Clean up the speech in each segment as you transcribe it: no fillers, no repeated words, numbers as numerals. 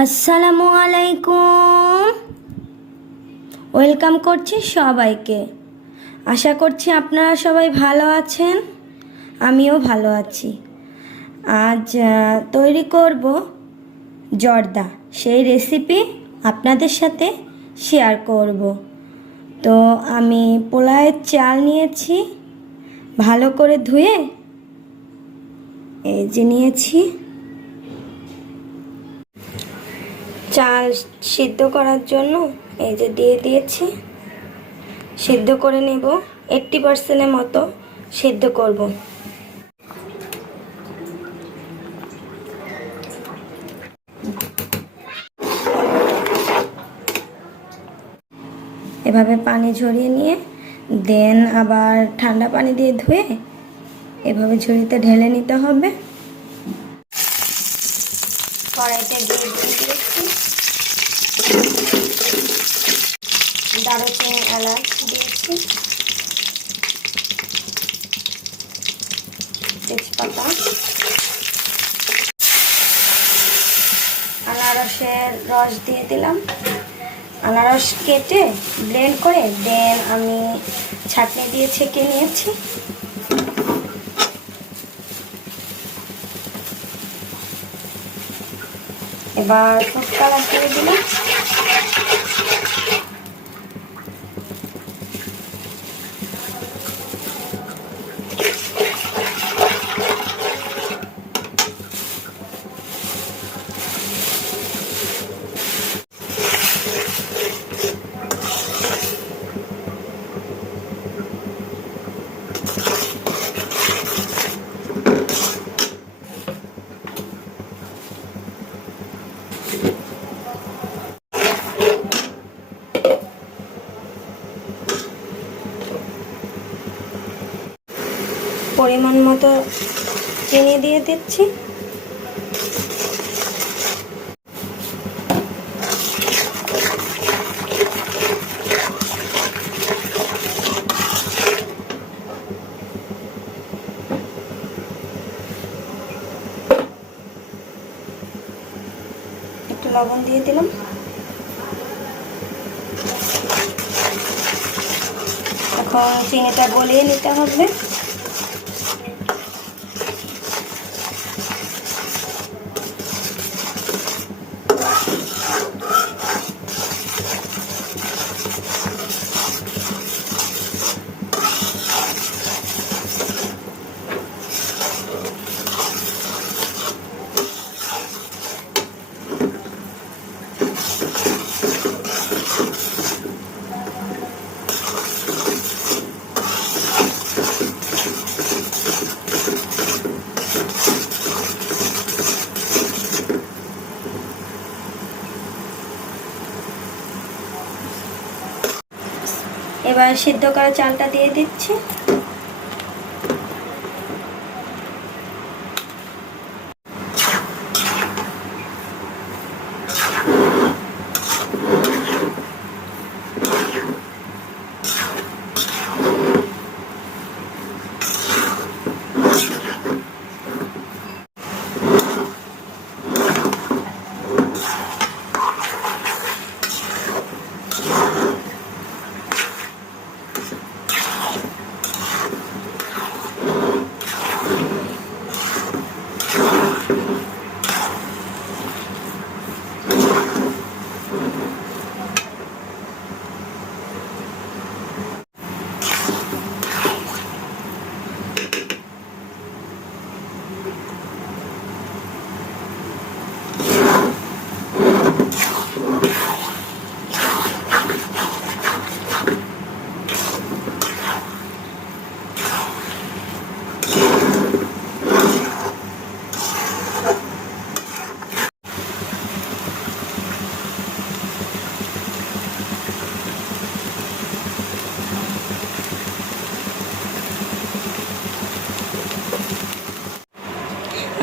আসসালামু আলাইকুম। ওয়েলকাম করছি সবাইকে। আশা করছি আপনারা সবাই ভালো আছেন, আমিও ভালো আছি। আজ তৈরি করব জর্দা, সেই রেসিপি আপনাদের সাথে শেয়ার করব। তো আমি পোলাওয়ের চাল নিয়েছি, ভালো করে ধুয়ে এই যে নিয়েছি। চাল সিদ্ধ করার জন্য এই যে দিয়ে দিয়েছি, সিদ্ধ করে নেব। 80% মতো সিদ্ধ করব। এভাবে পানি ঝরিয়ে নিয়ে দেন আবার ঠান্ডা পানি দিয়ে ধুয়ে এভাবে ঝুড়িতে ঢেলে নিতে হবে। কড়াইতে দিয়ে দিয়েছি, দারুচিনি এলাচ দিয়েছি, তেজপাতা, আনারসের রস দিয়ে দিলাম। আনারস কেটে ব্লেন্ড করে দেন আমি ছাঁকনি দিয়ে ছেঁকে নিয়েছি। এবার ফুড কালার দিয়ে দিলাম। পরিমাণ মতো চিনি দিয়ে দিচ্ছি। একটু লবণ দিয়ে দিলাম। এখন চিনিটা গলিয়ে নিতে হবে। এবার সিদ্ধ করা চালটা দিয়ে দিচ্ছি।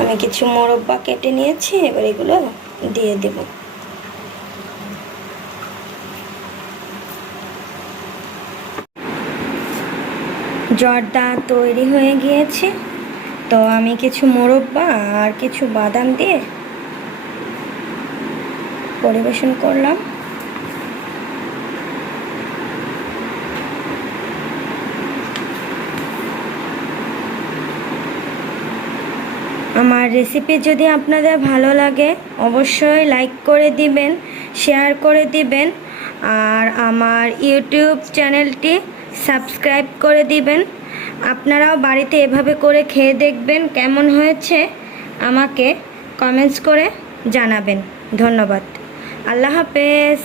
আমি কিছু মোরব্বা কেটে নিয়েছি, এবার এগুলো দিয়ে দেব। জর্দা তৈরি হয়ে গিয়েছে। তো আমি কিছু মোরব্বা আর কিছু বাদাম দিয়ে পরিবেশন করলাম। আমার রেসিপি যদি আপনাদের ভালো লাগে অবশ্যই লাইক করে দিবেন, শেয়ার করে দিবেন, আর আমার ইউটিউব চ্যানেলটি সাবস্ক্রাইব করে দিবেন। আপনারাও বাড়িতে এভাবে করে খেয়ে দেখবেন, কেমন হয়েছে আমাকে কমেন্টস করে জানাবেন। ধন্যবাদ। আল্লাহ হাফেজ।